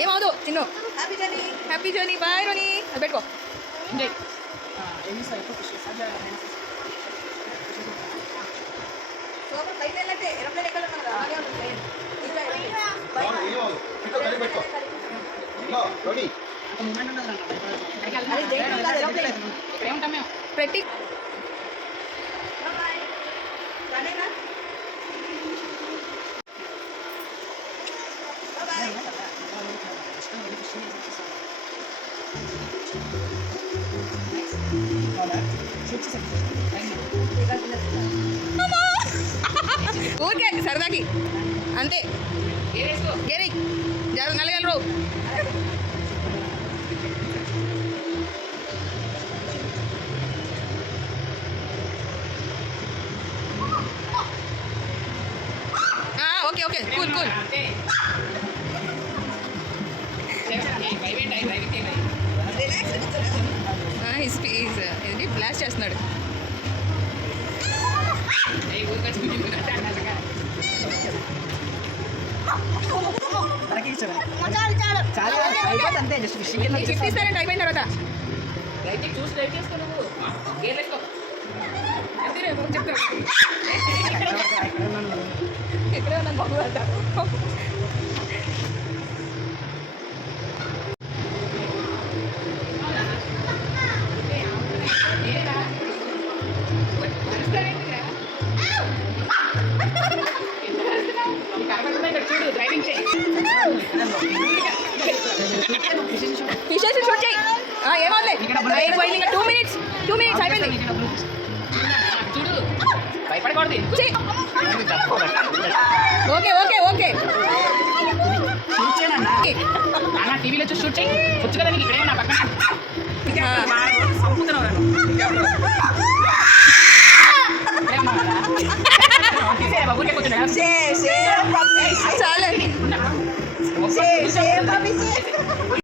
ఏమవుదు చిన్ను. Happy journey. Bye రోని. అది పెట్టుకో. ఎంజాయ్. పెట్టి ఊరికే సరదాకి అంతే. గేరి నల్లగలరు. Okay okay cool cool. ఇది బ్లాస్ట్ చేస్తున్నాడు. గిఫ్ట్ ఇస్తారంటే అయిపోయిన తర్వాత ఎక్కడే ఉన్నాను బాబు అంట. ఫిషెస్ షూట్ చేయి. ఏమవుతుంది? 2 minutes అయిపోయింది. ఓకే ఓకే ఓకే టీవీలో చూసి షూట్ చేయి. వచ్చు కదా నీకు ఇక్కడే నా పక్కన. చాలండి.